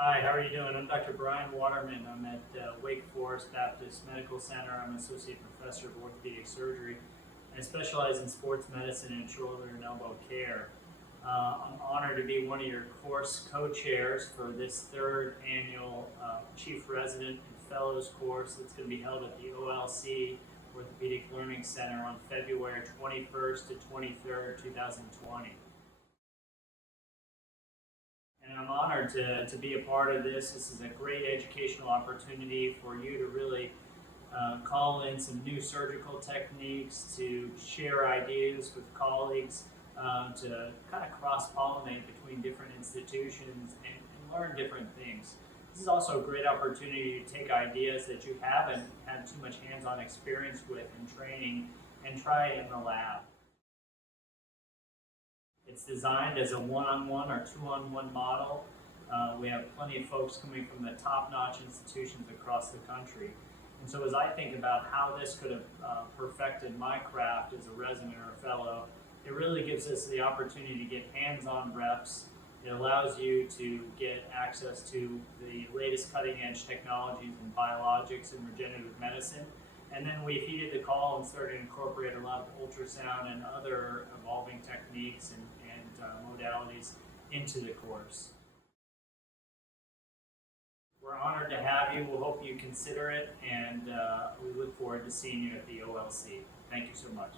Hi, how are you doing? I'm Dr. Brian Waterman. I'm at Wake Forest Baptist Medical Center. I'm Associate Professor of Orthopaedic Surgery. I specialize in sports medicine and shoulder and elbow care. I'm honored to be one of your course co-chairs for this third annual Chief Resident and Fellows course that's going to be held at the OLC Orthopaedic Learning Center on February 21st to 23rd, 2020. And I'm honored to be a part of this. This is a great educational opportunity for you to really call in some new surgical techniques, to share ideas with colleagues, to kind of cross-pollinate between different institutions and learn different things. This is also a great opportunity to take ideas that you haven't had too much hands-on experience with in training and try it in the lab. It's designed as a one-on-one or two-on-one model. We have plenty of folks coming from the top-notch institutions across the country. And so as I think about how this could have perfected my craft as a resident or a fellow, it really gives us the opportunity to get hands-on reps. It allows you to get access to the latest cutting-edge technologies in biologics and regenerative medicine. And then we've heeded the call and started to incorporate a lot of ultrasound and other evolving techniques and modalities into the course. We're honored to have you. We'll hope you consider it, and we look forward to seeing you at the OLC. Thank you so much.